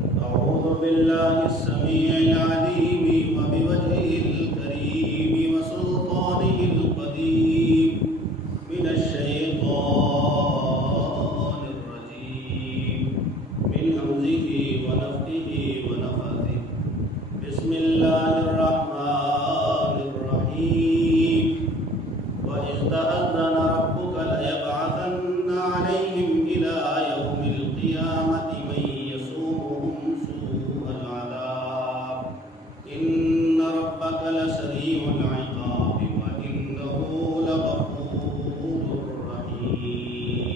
أعوذ بالله السميع العليم وبوجهه الكريم وسلطانه القديم من الشيطان الرجيم من همزه ونفخه ونفثه بسم الله الرحمن الرحيم وإذ تأذن ربك ليبعثن عليهم إلى يوم القيامة من يسومهم سوء العذاب إن ربك لسريع العقاب وإنه لغفور رحيم.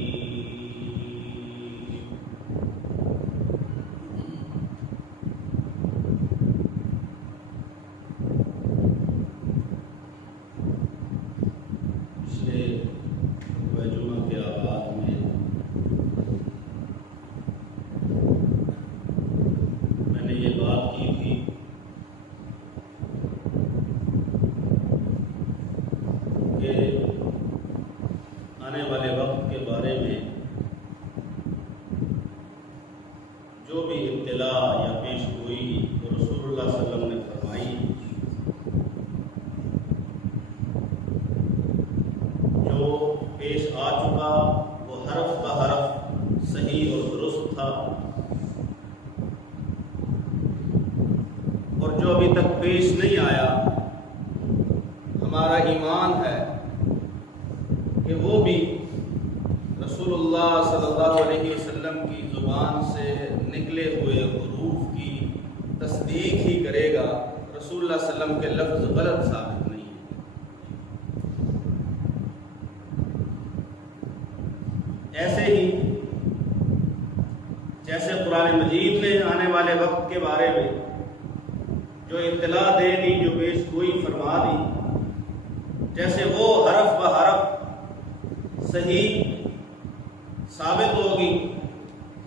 پچھلے خطبہ جمعہ کے آغاز میں نے یہ بات کی تھی کہ آنے والے وقت کے بارے میں جو بھی اطلاع یا پیش گوئی وہ رسول اللہ صلی اللہ علیہ وسلم نے فرمائی، جو پیش آ چکا وہ حرف کا حرف صحیح اور درست تھا، اور جو ابھی تک پیش نہیں آیا ہمارا ایمان ہے کہ وہ بھی رسول اللہ صلی اللہ علیہ وسلم کی زبان سے نکلے ہوئے حروف کی تصدیق ہی کرے گا. رسول اللہ صلی اللہ علیہ وسلم کے لفظ غلط ثابت نہیں ہے. ایسے ہی جیسے قرآن مجید نے آنے والے وقت کے بارے میں جو اطلاع دے دی، جو پیش گوئی فرما دی، جیسے وہ حرف بحرف صحیح ثابت ہوگی،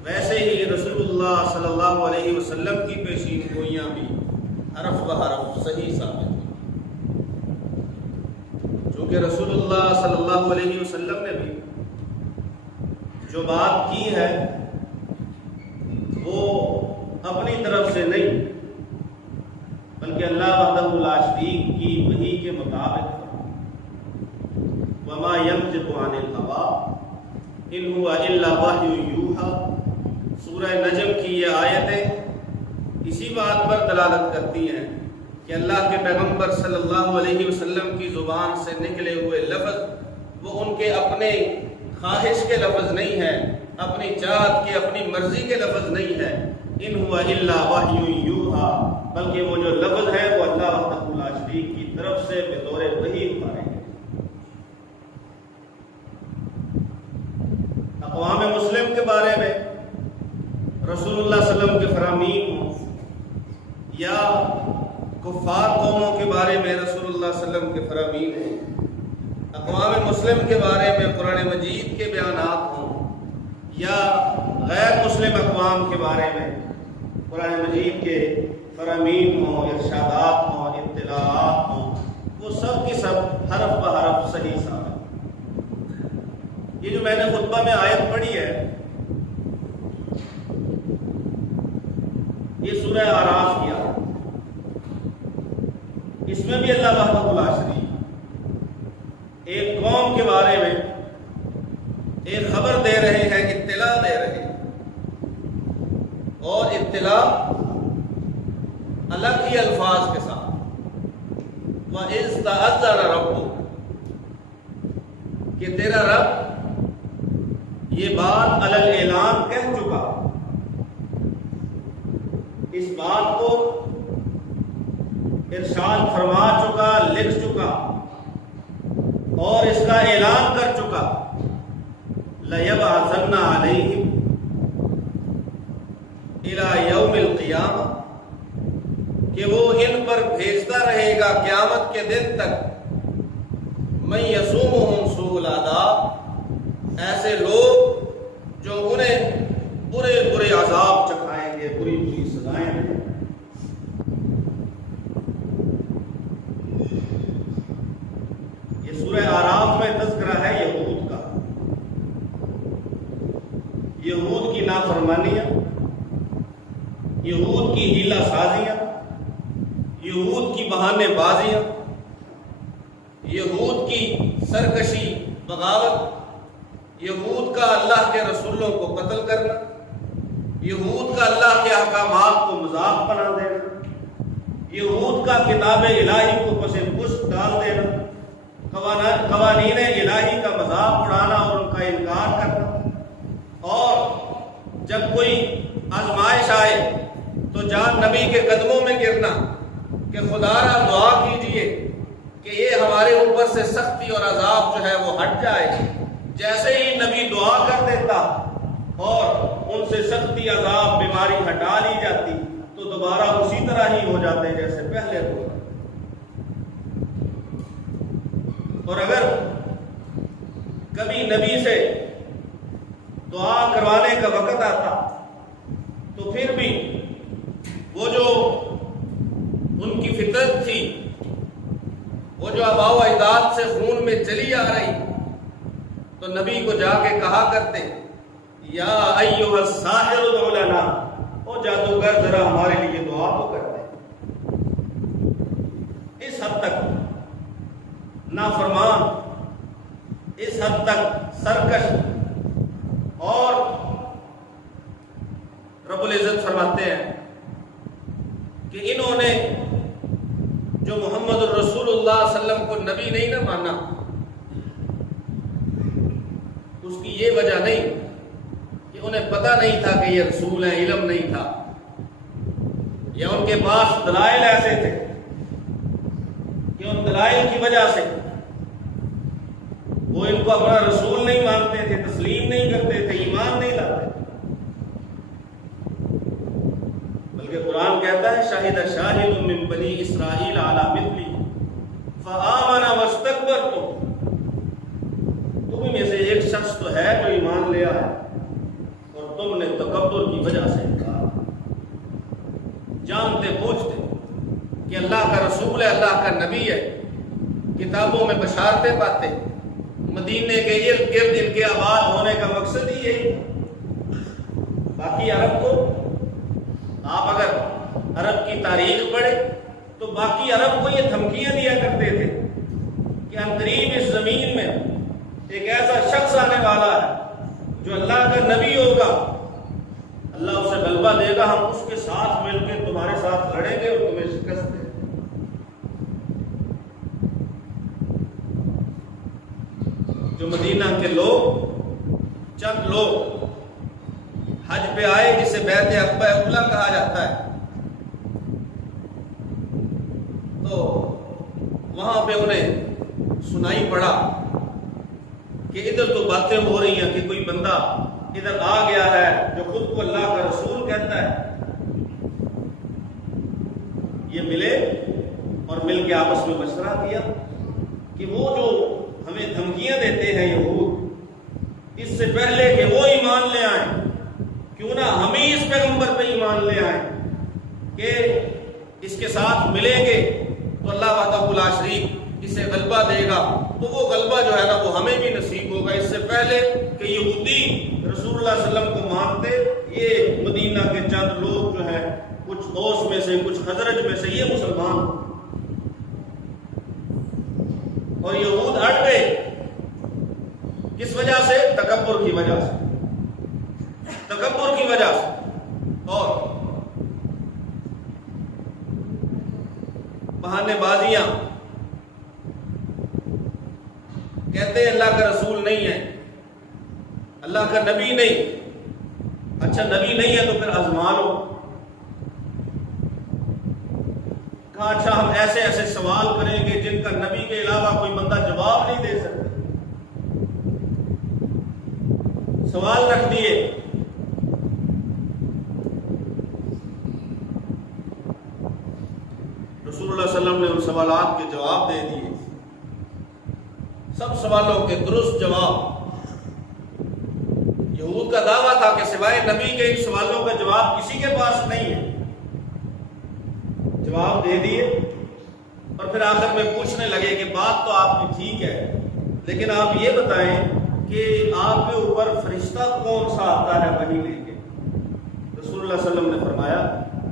ویسے ہی رسول اللہ صلی اللہ علیہ وسلم کی پیشین گوئیاں بھی حرف بحرف صحیح ثابت ہوگی، چونکہ رسول اللہ صلی اللہ علیہ وسلم نے بھی جو بات کی ہے وہ اپنی طرف سے نہیں بلکہ اللہ وحدہ لا شریک کی وحی کے مطابق وما ينطق عن الهوى ان هو الا وحی یوحی. سورہ نجم کی یہ آیتیں اسی بات پر دلالت کرتی ہیں کہ اللہ کے پیغمبر صلی اللہ علیہ وسلم کی زبان سے نکلے ہوئے لفظ وہ ان کے اپنے خواہش کے لفظ نہیں ہے، اپنی چاہت کے اپنی مرضی کے لفظ نہیں ہے. ان هو الا وحی یوحی، بلکہ وہ جو لفظ ہے وہ اللہ وحدہ لا شریک کی طرف سے بطور وحی اتارے گئے. اقوام مسلم کے بارے میں رسول اللہ صلی اللہ علیہ وسلم کے فرامین ہوں یا کفار قوموں کے بارے میں رسول اللہ صلی اللہ علیہ وسلم کے فرامین ہوں، اقوام مسلم کے بارے میں قرآن مجید کے بیانات ہوں یا غیر مسلم اقوام کے بارے میں قرآن مجید کے فرامین ہوں، ارشادات ہوں، اطلاعات ہوں، وہ سب کی سب حرف بحرف صحیح ثابت. یہ جو میں نے خطبہ میں آیت پڑھی ہے یہ سورہ اعراف کی آیت، اس میں بھی اللہ وحدہ لا شریک ایک قوم کے بارے میں ایک خبر دے رہے ہیں، اطلاع دے رہے ہیں، اور اطلاع الگ ہی الفاظ کے ساتھ وَإِذْ تَأَذَّنَ رَبُّكَ، کہ تیرا رب یہ بات علی الاعلان کہہ چکا، اس بات کو ارشاد فرما چکا، لکھ چکا اور اس کا اعلان کر چکا. لَيَبْعَثَنَّ عَلَيْهِمْ إِلَى يَوْمِ الْقِيَامَةِ، کہ وہ ان پر بھیجتا رہے گا قیامت کے دن تک مَن يَسُومُهُمْ سُوءَ الْعَذَابِ، ایسے لوگ جو انہیں برے برے عذاب چکھائیں گے، بری بری سزائیں دیں گے. یہ سورہ اعراف میں تذکرہ ہے یہود کا، یہود کی نافرمانیاں یہود کی ہیلا سازیاں، یہود کی بہانے بازیاں، یہود کی سرکشی، بغاوت، یہود کا اللہ کے رسولوں کو قتل کرنا، یہود کا اللہ کے احکامات کو مذاق بنا دینا، یہود کا کتاب الہی کو پس پشت ڈال دینا، قوانین الہی کا مذاق اڑانا اور ان کا انکار کرنا، اور جب کوئی آزمائش آئے تو جان نبی کے قدموں میں گرنا کہ خدا را دعا کیجئے کہ یہ ہمارے اوپر سے سختی اور عذاب جو ہے وہ ہٹ جائے۔ جیسے ہی نبی دعا کر دیتا اور ان سے سختی، عذاب، بیماری ہٹا لی جاتی تو دوبارہ اسی طرح ہی ہو جاتے جیسے پہلے ہوا۔ اور اگر کبھی نبی سے دعا کروانے کا وقت آتا تو پھر بھی وہ جو ان کی فطرت تھی، وہ جو آباء و اجداد سے خون میں چلی آ رہی، تو نبی کو جا کے کہا کرتے، یا ایھا الساحر ادع لنا، او جادوگر ذرا ہمارے لیے دعا تو کر دے۔ اس حد تک نافرمان، اس حد تک سرکش، اور رب العزت فرماتے ہیں کہ انہوں نے جو محمد الرسول اللہ صلی اللہ علیہ وسلم کو نبی نہیں نہ مانا، اس کی یہ وجہ نہیں کہ انہیں پتہ نہیں تھا کہ یہ رسول ہیں، علم نہیں تھا، یا ان کے پاس دلائل ایسے تھے کہ ان دلائل کی وجہ سے وہ ان کو اپنا رسول نہیں مانتے تھے، تسلیم نہیں کرتے تھے، ایمان نہیں لاتے۔ بلکہ قرآن کہتا ہے شاہد شاہد من بنی اسرائیل علی مثلی فآمن واستکبرتم، تم میں سے ایک شخص تو ہے جو ایمان لیا ہے اور تم نے تکبر کی وجہ سے انکار، جانتے بوجھتے کہ اللہ کا رسول ہے، اللہ کا نبی ہے، کتابوں میں بشارتیں پاتے، مدینے کے ارد گرد ان کے آباد ہونے کا مقصد ہی یہی۔ باقی عرب کو، آپ اگر عرب کی تاریخ پڑھیں تو باقی عرب کو یہ دھمکیاں دیا کرتے تھے کہ عنقریب اس زمین میں ایک ایسا شخص آنے والا ہے جو اللہ کا نبی ہوگا، اللہ اسے غلبہ دے گا، ہم اس کے ساتھ مل کے تمہارے ساتھ لڑیں گے اور تمہیں شکست دیں گے۔ جو مدینہ کے لوگ، چند لوگ حج پہ آئے جسے بیعت عقبہ اولیٰ کہا جاتا ہے، تو وہاں پہ انہیں سنائی پڑا کہ ادھر تو باتیں ہو رہی ہیں کہ کوئی بندہ ادھر آ گیا ہے جو خود کو اللہ کا رسول کہتا ہے۔ یہ ملے اور مل کے آپس میں مشورہ کیا کہ وہ جو ہمیں دھمکیاں دیتے ہیں یہود، اس سے پہلے کہ وہ ایمان لے آئیں، کیوں نہ ہم ہی اس پیغمبر پہ ایمان لے آئیں کہ اس کے ساتھ ملیں گے تو اللہ وحدہ لا شریک اسے غلبہ دے گا، تو وہ غلبہ جو ہے نا وہ ہمیں بھی نصیب ہوگا، اس سے پہلے کہ یہودی رسول اللہ صلی اللہ علیہ وسلم کو مانتے، یہ مدینہ کے چند لوگ جو ہیں، کچھ اوس میں سے، کچھ خزرج میں سے، یہ مسلمان، اور یہود ہٹ گئے۔ کس وجہ سے؟ تکبر کی وجہ سے، تکبر کی وجہ سے، اور بہانے بازیاں، کہتے ہیں اللہ کا رسول نہیں ہے، اللہ کا نبی نہیں، اچھا نبی نہیں ہے تو پھر آزما لو۔ کہا اچھا ہم ایسے ایسے سوال کریں گے جن کا نبی کے علاوہ کوئی بندہ جواب نہیں دے سکتا۔ سوال رکھ دیے، رسول اللہ صلی اللہ علیہ وسلم نے ان سوالات کے جواب دے دیے، سب سوالوں کے درست جواب۔ یہود کا دعویٰ تھا کہ سوائے نبی کے ان سوالوں کا جواب کسی کے پاس نہیں ہے، جواب دے دیے، اور پھر آخر میں پوچھنے لگے کہ بات تو آپ کی ٹھیک ہے، لیکن آپ یہ بتائیں کہ آپ کے اوپر فرشتہ کون سا آتا ہے وحی لے کے؟ رسول اللہ صلی اللہ علیہ وسلم نے فرمایا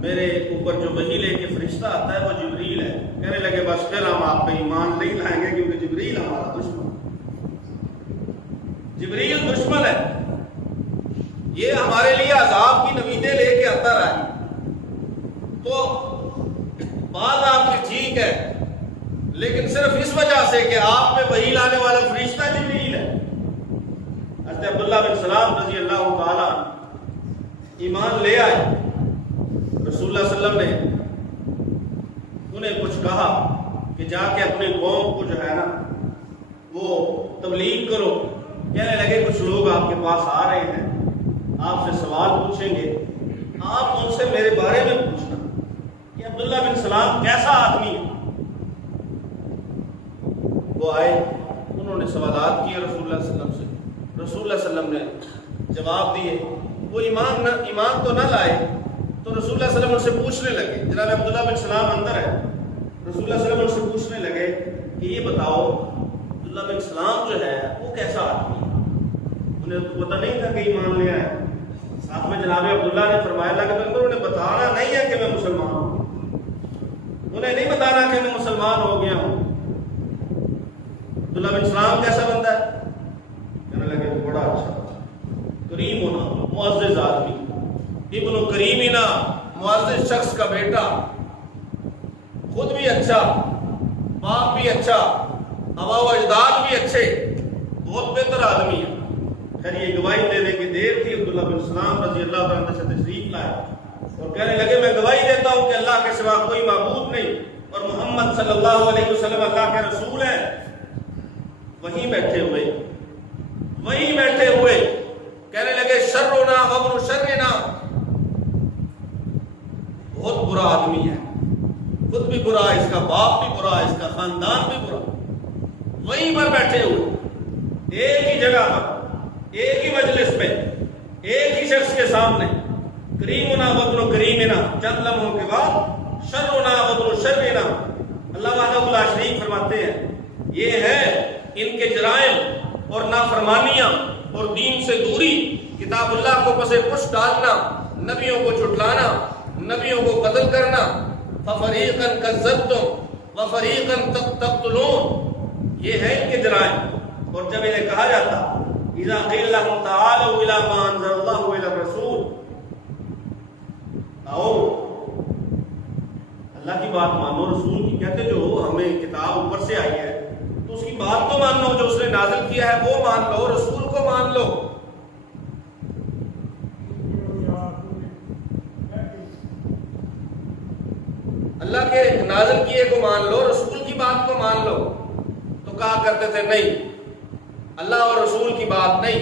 میرے اوپر جو وحی لے کے فرشتہ آتا ہے وہ جبریل ہے. کہنے لگے بس پھر ہم آپ پہ ایمان نہیں لائیں گے کیونکہ جبریل ہمارا دشمن، جبریل دشمن ہے، یہ ہمارے لیے عذاب کی نویدیں لے کے آتا رہا ہے. تو بات آپ کی ٹھیک ہے، لیکن صرف اس وجہ سے کہ آپ پہ وحی لانے والا فرشتہ جبریل ہے. حضرت عبداللہ بن سلام رضی اللہ تعالیٰ ایمان لے آئے. رسول اللہ صلی اللہ علیہ وسلم نے انہیں کچھ کہا کہ جا کے اپنے قوم کو جو ہے نا وہ تبلیغ کرو. کہنے لگے کچھ لوگ آپ کے پاس آ رہے ہیں، آپ سے سوال پوچھیں گے، آپ ان سے میرے بارے میں پوچھنا کہ عبداللہ بن سلام کیسا آدمی ہے. وہ آئے، انہوں نے سوالات کیے رسول اللہ صلی اللہ علیہ وسلم سے. رسول اللہ صلی اللہ علیہ وسلم نے جواب دیے. وہ ایمان تو نہ لائے تو رسول اللہ صلی اللہ علیہ وسلم ان سے پوچھنے لگے. جناب عبداللہ بن سلام اندر ہے. رسول اللہ صلی اللہ علیہ وسلم ان سے پوچھنے لگے کہ یہ بتاؤ عبداللہ بن سلام جو ہے وہ کیسا آدمی ہے. انہیں تو پتہ نہیں تھا کہ ایمان لے آئے. ساتھ میں جناب عبداللہ نے فرمایا کہ انہوں نے بتانا نہیں ہے کہ میں مسلمان ہوں، انہیں نہیں بتانا کہ میں مسلمان ہو گیا ہوں. عبداللہ بن سلام کیسا بندہ ہے؟ کہنے لگے وہ بڑا اچھا کریم ہونا، معزز آدمی، ابن کریمنا، معزز شخص کا بیٹا، خود بھی اچھا، باپ بھی اچھا، آبا و اجداد بھی اچھے، بہت بہتر آدمی ہے. خیر یہ گواہی دینے کی دیر تھی. عبداللہ بن سلام رضی اللہ تعالیٰ عنہ سے تشریف لائے اور کہنے لگے میں گواہی دیتا ہوں کہ اللہ کے سوا کوئی معبود نہیں اور محمد صلی اللہ علیہ وسلم اللہ کے رسول ہیں. وہیں بیٹھے ہوئے کہنے لگے شرنا وابن شرنا، بہت برا آدمی ہے، خود بھی برا، اس کا باپ بھی برا، اس کا خاندان بھی برا. وہیں پر بیٹھے ہوئے ایک ہی جگہ پر، ایک ہی مجلس میں، ایک ہی شخص کے سامنے، کریمنا وابن کریمنا. چند لمحوں کے بعد شرنا وابن شرنا. اللہ وحدہ لا شریک فرماتے ہیں یہ ہے ان کے جرائم اور نافرمانیاں اور دین سے دوری، کتاب اللہ کو پسے پش ڈالنا، نبیوں کو جھٹلانا، نبیوں کو قتل کرنا. فَفَرِيقًا كَذَّبْتُمْ وَفَرِيقًا تَقْتُلُونَ، یہ ہے ان کے جرائم. اور جب انہیں کہا جاتا اِذَا قِيلَ لَهُمْ تَعَالَوْا إِلَىٰ مَا أَنزَلَ اللَّهُ وَإِلَى الرَّسُولِ، آؤ اللہ کی بات مانو، رسول کی کہتے جو ہمیں کتاب اوپر سے آئی ہے تو اس کی بات تو مان لو، جو اس نے نازل کیا ہے وہ مان لو، رسول کو مان لو. اللہ کے نازل کیے کو مان لو، رسول کی بات کو مان لو. تو کہا کرتے تھے نہیں، اللہ اور رسول کی بات نہیں،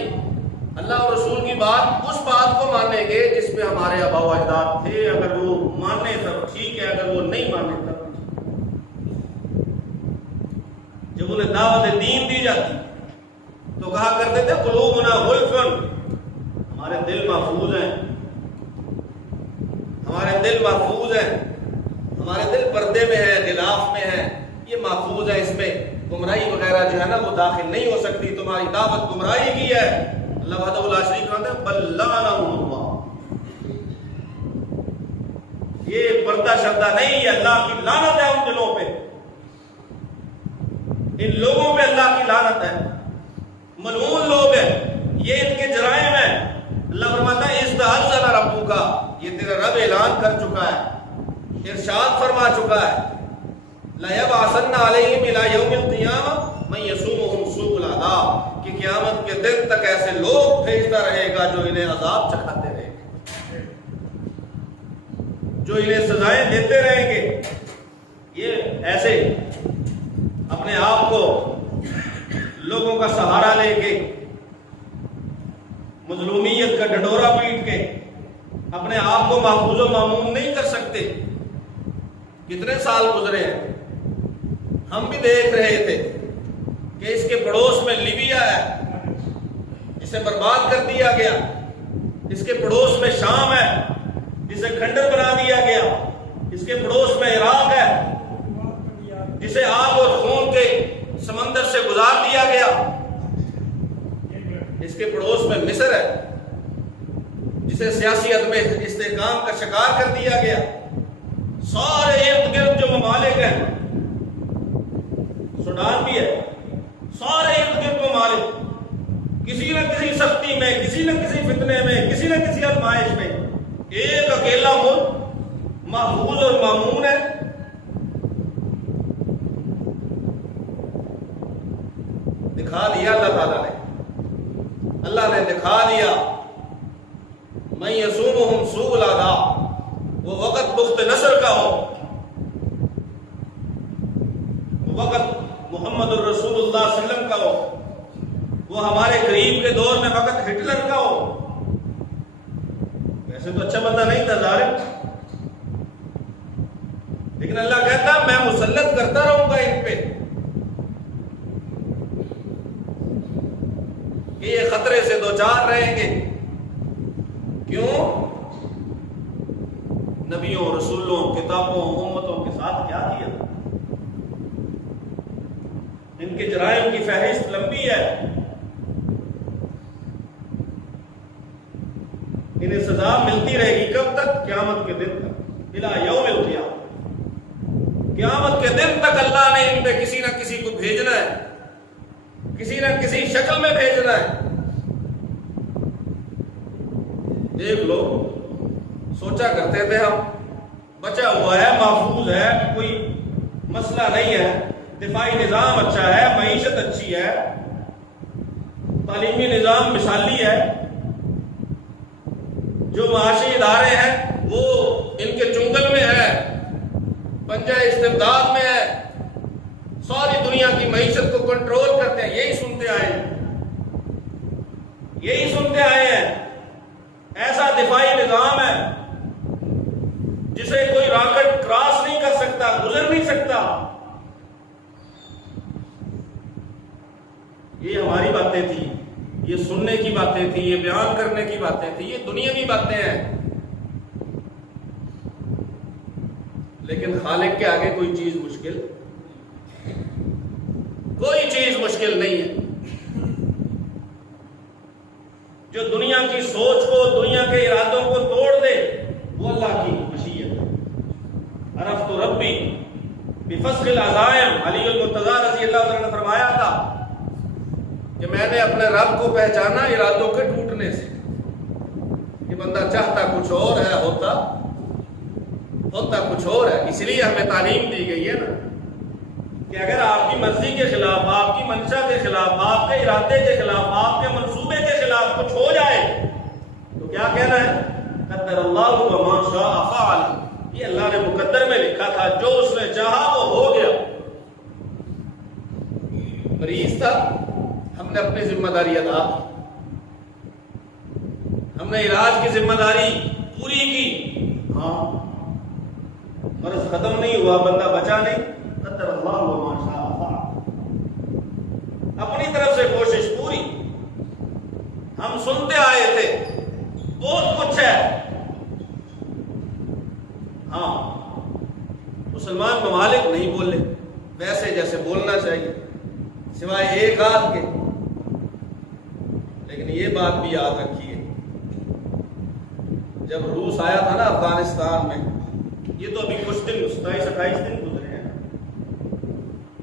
اللہ اور رسول کی بات اس بات کو مانیں گے جس میں ہمارے آبا و اجداد تھے. اگر وہ مانے تب ٹھیک ہے، اگر وہ نہیں مانے تب. جب انہیں دعوت دین دی جاتی تو کہا کرتے تھے قلوبنا غلف، ہمارے دل محفوظ ہیں، ہمارے دل محفوظ ہیں، ہمارے دل پردے میں ہے، غلاف میں ہے، یہ محفوظ ہے، اس میں گمراہی وغیرہ جو ہے نا وہ داخل نہیں ہو سکتی، تمہاری دعوت گمراہی کی ہے. اللہ وحدہ لا شریک کہتے ہیں بل لعنہم اللہ، یہ پردہ شردہ نہیں، یہ اللہ کی لعنت ہے ان دلوں پہ، ان لوگوں پہ اللہ کی لعنت ہے، ملعون لوگ ہیں، یہ ان کے جرائم ہیں. اللہ فرماتا ہے استعذن ربک، یہ تیرا رب اعلان کر چکا ہے، ارشاد فرما چکا ہے لَيَبْعَثَنَّ عَلَيْهِمْ إِلَىٰ يَوْمِ الْقِيَامَةِ مَن يَسُومُهُمْ سُوءَ الْعَذَابِ، کہ قیامت کے دن تک ایسے لوگ بھیجتا رہے گا جو انہیں عذاب چکھاتے رہیں گے، جو انہیں سزائیں دیتے رہیں گے. یہ ایسے اپنے آپ کو لوگوں کا سہارا لے کے، مظلومیت کا ڈڈورا پیٹ کے اپنے آپ کو محفوظ و معمون نہیں کر سکتے. کتنے سال گزرے ہیں، ہم بھی دیکھ رہے تھے کہ اس کے پڑوس میں لیبیا ہے، اسے برباد کر دیا گیا. اس کے پڑوس میں شام ہے، جسے کھنڈر بنا دیا گیا. اس کے پڑوس میں عراق ہے، جسے آگ اور خون کے سمندر سے گزار دیا گیا. اس کے پڑوس میں مصر ہے، جسے سیاسی عدم استحکام کا شکار کر دیا گیا، سارے ارد گرد جو ممالک ہیں، سوڈان بھی ہے، سارے ارد گرد ممالک کسی نہ کسی سختی میں، کسی نہ کسی فتنے میں، کسی نہ کسی آزمائش میں، ایک اکیلا ملک محفوظ اور مامون ہے۔ دکھا دیا اللہ تعالیٰ نے، اللہ نے دکھا دیا۔ من یسومہم سوء العذاب، وہ وقت بخت نصر کا ہو، وقت محمد الرسول اللہ صلی اللہ علیہ وسلم کا ہو، وہ ہمارے قریب کے دور میں وقت ہٹلر کا ہو۔ ویسے تو اچھا بندہ نہیں تھا ظالم، لیکن اللہ کہتا میں مسلط کرتا رہوں گا ان پہ کہ یہ خطرے سے دوچار رہیں گے۔ کیوں؟ نبیوں، رسولوں، کتابوں، امتوں کے ساتھ کیا کیا؟ ان کے جرائم کی فہرست لمبی ہے، انہیں سزا ملتی رہے گی۔ کب تک؟ قیامت کے دن تک، الی یوم القیامہ۔ قیامت کے دن تک اللہ نے ان پہ کسی نہ کسی کو بھیجنا ہے، کسی نہ کسی شکل میں بھیجنا ہے۔ دیکھ لو، سوچا کرتے تھے ہم بچا ہوا ہے، محفوظ ہے، کوئی مسئلہ نہیں ہے، دفاعی نظام اچھا ہے، معیشت اچھی ہے، تعلیمی نظام مثالی ہے، جو معاشی ادارے ہیں وہ ان کے چنگل میں ہے، پنجہ استبداد میں ہے، ساری دنیا کی معیشت کو کنٹرول کرتے ہیں۔ یہی سنتے آئے ہیں، یہی سنتے آئے ہیں۔ ایسا دفاعی نظام ہے جسے کوئی راکٹ کراس نہیں کر سکتا، گزر نہیں سکتا۔ یہ ہماری باتیں تھیں، یہ سننے کی باتیں تھیں، یہ بیان کرنے کی باتیں تھیں، یہ دنیاوی باتیں ہیں، لیکن خالق کے آگے کوئی چیز مشکل، کوئی چیز مشکل نہیں ہے۔ جو دنیا کی سوچ کو، دنیا کے ارادوں کو توڑ دے، وہ اللہ کی مشیت۔ عرفت ربی بفسخ العزائم، علی المرتضیٰ رضی اللہ عنہ نے فرمایا تھا کہ میں نے اپنے رب کو پہچانا ارادوں کے ٹوٹنے سے، کہ بندہ چاہتا کچھ اور ہے، ہوتا کچھ اور ہے۔ اس لیے ہمیں تعلیم دی گئی ہے نا کہ اگر آپ کی مرضی کے خلاف، آپ کی منشا کے خلاف، آپ کے ارادے کے خلاف، آپ کے منصوبے کے خلاف کچھ ہو جائے تو کیا کہنا ہے؟ قدر اللہ وما شاء فعل، یہ اللہ نے مقدر میں لکھا تھا، جو اس نے چاہا وہ ہو گیا۔ مریض تھا، ہم نے اپنی ذمہ داری ادا کی، ہم نے علاج کی ذمہ داری پوری کی، ہاں مرض ختم نہیں ہوا، بندہ بچا نہیں، قدر اللہ وما شاء فعل، اپنی طرف سے کوشش پوری۔ ہم سنتے آئے تھے بہت کچھ ہے، ہاں مسلمان ممالک نہیں بولے ویسے جیسے بولنا چاہیے، سوائے ایک آدھ کے، لیکن یہ بات بھی یاد رکھیے، جب روس آیا تھا نا افغانستان میں، یہ تو ابھی کچھ دن 27-28 دن گزرے ہیں،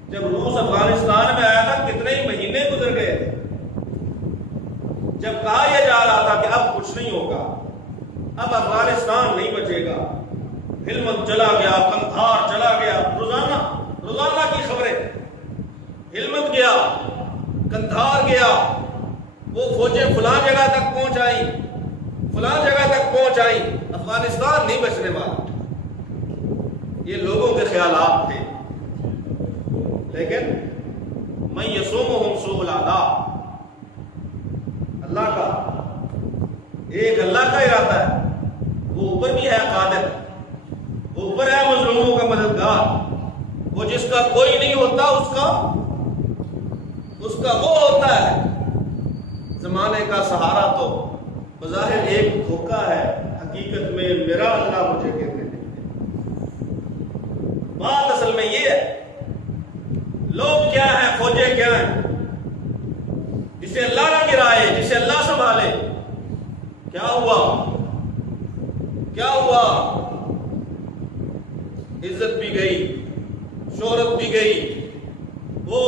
جب روس افغانستان میں آیا تھا کتنے ہی مہینے گزر گئے تھے، جب کہا یہ جا رہا تھا کہ اب کچھ نہیں ہوگا، اب افغانستان نہیں بچے گا، ہلمند چلا گیا، قندھار چلا گیا، روزانہ کی خبریں، ہلمند گیا، قندھار گیا، وہ فوجیں فلاں جگہ تک پہنچ آئیں، فلاں جگہ تک پہنچ آئیں، افغانستان نہیں بچنے والا۔ یہ لوگوں کے خیالات تھے، لیکن من یسومہم سوء العذاب، اللہ کا ایک اللہ کا ارادہ ہے، وہ اوپر بھی ہے قادر، اوپر ہے مظلوموں کا مددگار، وہ جس کا کوئی نہیں ہوتا اس کا وہ ہوتا ہے۔ زمانے کا سہارا تو بظاہر ایک دھوکہ ہے، حقیقت میں میرا اللہ مجھے کہتے ہیں۔ بات اصل میں یہ ہے، لوگ کیا ہیں، فوجیں کیا ہیں، جسے اللہ نہ گرائے، جسے اللہ سنبھالے، کیا ہوا؟ کیا ہوا؟ عزت بھی گئی، شہرت بھی گئی، وہ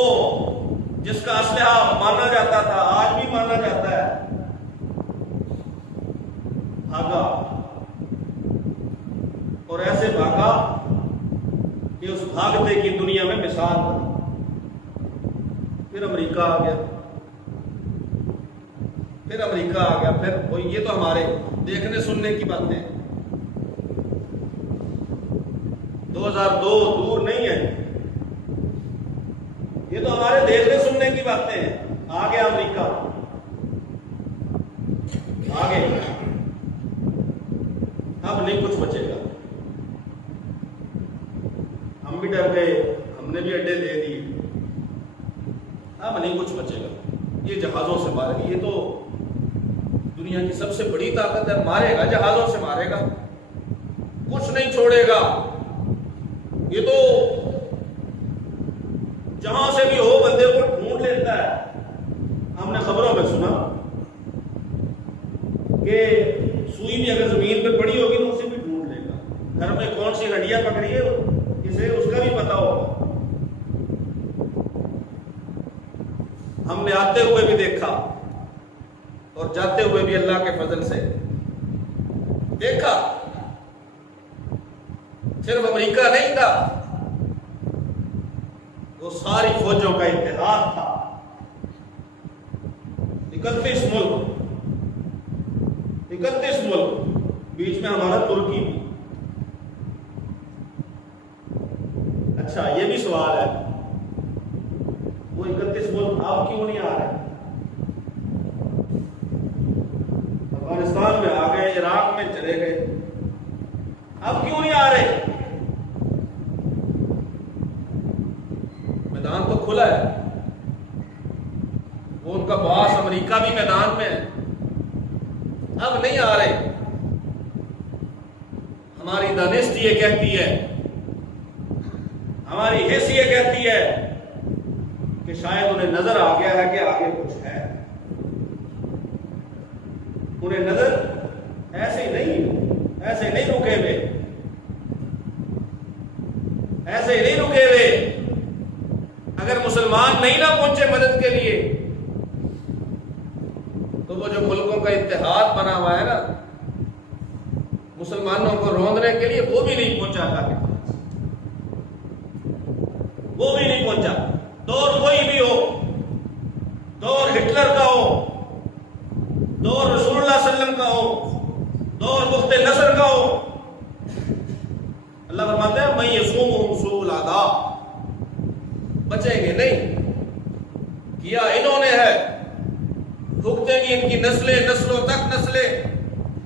جس کا اسلحہ مانا جاتا تھا آج بھی مانا جاتا ہے، بھاگا، اور ایسے بھاگا کہ اس بھاگتے کی دنیا میں مثال بنا۔ پھر امریکہ آ گیا، پھر وہی، یہ تو ہمارے دیکھنے سننے کی باتیں ہیں۔ 2002 دور نہیں ہے، یہ تو ہمارے دیکھنے سننے کی باتیں ہیں۔ آ گیا امریکہ، آگے اب نہیں کچھ بچے گا۔ ہم بھی ڈر گئے، ہم نے بھی اڈے دے دیے، اب نہیں کچھ بچے گا۔ یہ جہازوں سے مارے گا، یہ تو دنیا کی سب سے بڑی طاقت ہے، مارے گا، جہازوں سے مارے گا، کچھ نہیں چھوڑے گا۔ یہ تو جہاں سے بھی ہو بندے کو ڈھونڈ لیتا ہے۔ ہم نے خبروں میں سنا کہ سوئی بھی اگر زمین پہ پڑی ہوگی تو اسے بھی ڈھونڈ لے گا۔ گھر میں کون سی ہڈیاں پکڑی ہے اسے اس کا بھی پتا ہوگا۔ ہم نے آتے ہوئے بھی دیکھا اور جاتے ہوئے بھی اللہ کے فضل سے دیکھا۔ صرف امریکہ نہیں تھا، وہ ساری فوجوں کا اتحاد تھا۔ 31 ملک، بیچ میں ہمارا ترکی بھی۔ اچھا یہ بھی سوال ہے، وہ 31 ملک آپ کیوں نہیں آ رہے؟ افغانستان میں آ گئے، عراق میں چلے گئے، اب کیوں نہیں آ رہے؟ میدان تو کھلا ہے، وہ ان کا باس امریکہ بھی میدان میں ہے، اب نہیں آ رہے۔ ہماری دانست یہ کہتی ہے، ہماری حس یہ کہتی ہے کہ شاید انہیں نظر آ گیا ہے کہ آگے کچھ ہے۔ انہیں نظر ایسے نہیں رکے ہوئے، اگر مسلمان نہیں نہ پہنچے مدد کے لیے تو وہ جو ملکوں کا اتحاد بنا ہوا ہے نا مسلمانوں کو روندنے کے لیے، وہ بھی نہیں پہنچا اللہ کے پاس، وہ بھی نہیں پہنچا۔ دور کوئی بھی ہو، دور ہٹلر کا ہو، دور رسول اللہ صلی اللہ علیہ وسلم کا ہو، دور بخت نصر کا ہو، اللہ فرماتے ہیں میں یصومہم سوء العذاب، بچیں گے نہیں۔ کیا انہوں نے ہے، بھگتیں گی ان کی نسلوں تک نسلیں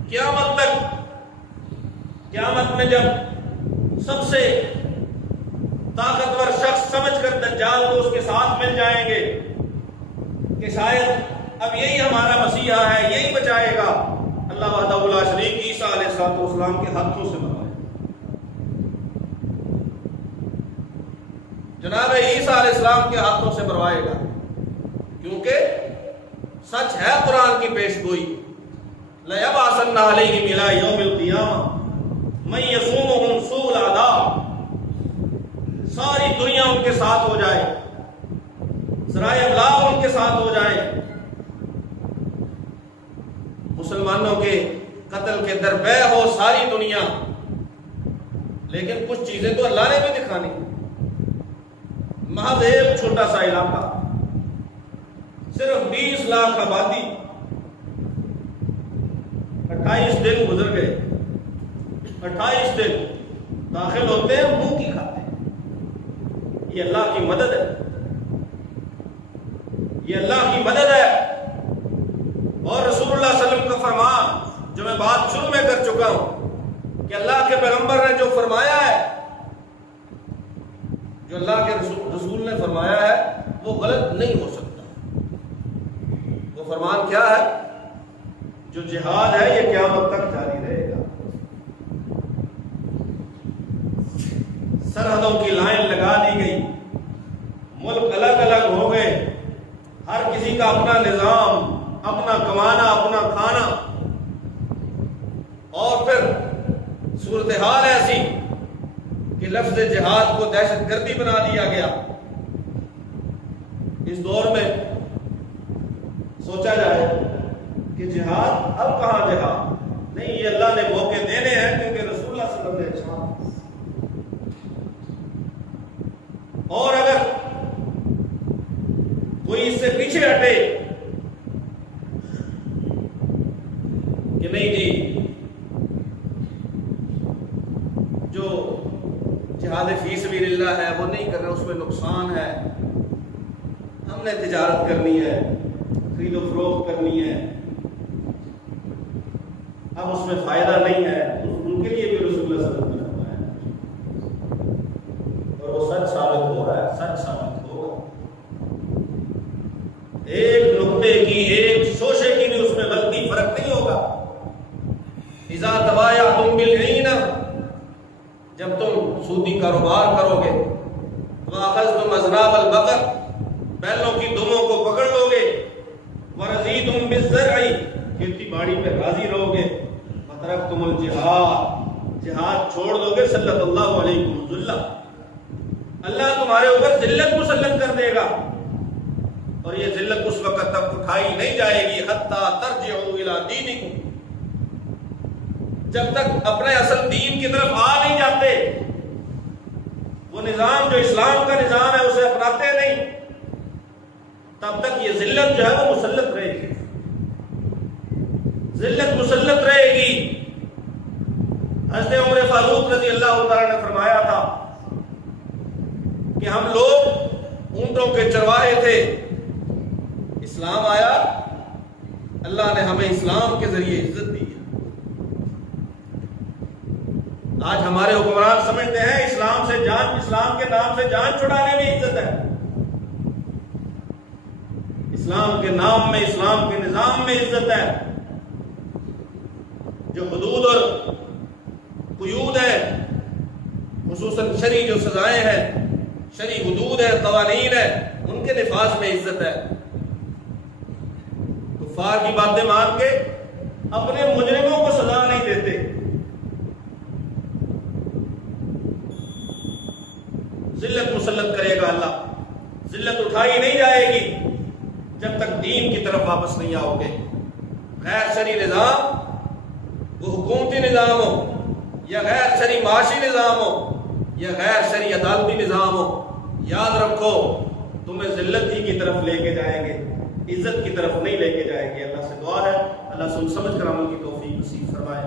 قیامت تک۔ قیامت میں جب سب سے طاقتور شخص سمجھ کر دجال کو اس کے ساتھ مل جائیں گے کہ شاید اب یہی ہمارا مسیحا ہے، یہی بچائے گا، اللہ وحدہ لا شریک عیسیٰ علیہ السلام کے ہاتھوں سے بنوائے۔ جناب عیسیٰ علیہ السلام کے ہاتھوں سے بروائے گا، کیونکہ سچ ہے قرآن کی پیش گوئی، لَيَبْعَثَنَّ عَلَيْهِمْ إِلَىٰ يَوْمِ الْقِيَامَةِ مَن يَصُومُهُمْ سُوءَ الْعَذَابِ۔ ساری دنیا ان کے ساتھ ہو جائے، ذرائع ابلاغ ان کے ساتھ ہو جائیں، مسلمانوں کے قتل کے درپے ہو ساری دنیا، لیکن کچھ چیزیں تو اللہ نے بھی دکھانی۔ محض ایک چھوٹا سا علاقہ، صرف 20 لاکھ آبادی، 28 دن گزر گئے، 28 دن داخل ہوتے ہیں، منہ کی کھاتے ہیں۔ یہ اللہ کی مدد ہے، یہ اللہ کی مدد ہے۔ اور رسول اللہ صلی اللہ علیہ وسلم کا فرمان جو میں بات شروع میں کر چکا ہوں کہ اللہ کے پیغمبر نے جو فرمایا ہے، جو اللہ کے رسول نے فرمایا ہے وہ غلط نہیں ہو سکتا۔ وہ فرمان کیا ہے؟ جو جہاد ہے یہ قیامت تک جاری رہے گا۔ سرحدوں کی لائن لگا دی گئی، ملک الگ الگ ہو گئے، ہر کسی کا اپنا نظام، اپنا کمانا، اپنا کھانا، اور پھر صورتحال ایسی کہ لفظ جہاد کو دہشت گردی بنا دیا گیا. اس دور میں سوچا جائے کہ جہاد اب کہاں جہاد؟ نہیں، یہ اللہ نے موقع دینے ہیں کیونکہ رسول اللہ صلی اللہ علیہ وسلم نے. اور اگر کوئی اس سے پیچھے ہٹے کہ نہیں جی جو جہاد فی سبیل اللہ ہے وہ نہیں کر رہے، اس میں نقصان ہے، ہم نے تجارت کرنی ہے، خرید و فروخت کرنی ہے، اب اس میں فائدہ نہیں ہے، ان کے لیے بھی رسول اللہ صلی اللہ علیہ وسلم نے فرمایا اور وہ سچ ثابت ہو رہا ہے، سچ ثابت ہوگا. ایک نقطے کی، ایک شوشے کی بھی اس میں غلطی فرق نہیں ہوگا. اذا تبایعتم بالعین، جب تم سودی کاروبار کرو گے، واخذتم اذناب البقر، بیلوں کی دموں کو پکڑ لو گے، ورضیتم بالزرع، کھیتی باڑی پہ راضی رہو گے، وترکتم الجہاد، جہاد چھوڑ دو گے، سلط اللہ علیکم الذلہ، اللہ تمہارے اوپر ذلت مسلط کر دے گا. اور یہ ذلت اس وقت تک اٹھائی نہیں جائے گی حتی ترجعوا الی دینکم، جب تک اپنے اصل دین کی طرف آ نہیں جاتے. وہ نظام جو اسلام کا نظام ہے اسے اپناتے نہیں، تب تک یہ ذلت جو ہے وہ مسلط رہے گی، ذلت مسلط رہے گی. حضرت عمر فاروق رضی اللہ تعالیٰ نے فرمایا تھا کہ ہم لوگ اونٹوں کے چرواہے تھے، اسلام آیا، اللہ نے ہمیں اسلام کے ذریعے عزت دی. آج ہمارے حکمران سمجھتے ہیں اسلام کے نام سے جان چھڑانے میں عزت ہے، اسلام کے نام میں، اسلام کے نظام میں عزت ہے. جو حدود اور قیود ہے، خصوصاً شرعی جو سزائیں ہیں، شرعی حدود ہے، قوانین ہے، ان کے نفاذ میں عزت ہے. کفار کی باتیں مان کے اپنے مجرموں کو سزا نہیں دیتے. ذلت مسلط کرے گا اللہ، ذلت اٹھائی نہیں جائے گی جب تک دین کی طرف واپس نہیں آؤ گے. غیر شرعی نظام، وہ حکومتی نظام ہو یا غیر شرعی معاشی نظام ہو یا غیر شرعی عدالتی نظام ہو، یاد رکھو تمہیں ذلت ہی کی طرف لے کے جائیں گے، عزت کی طرف نہیں لے کے جائیں گے. اللہ سے دعا ہے اللہ سن سمجھ کر عمل کی توفیق نصیب فرمائے.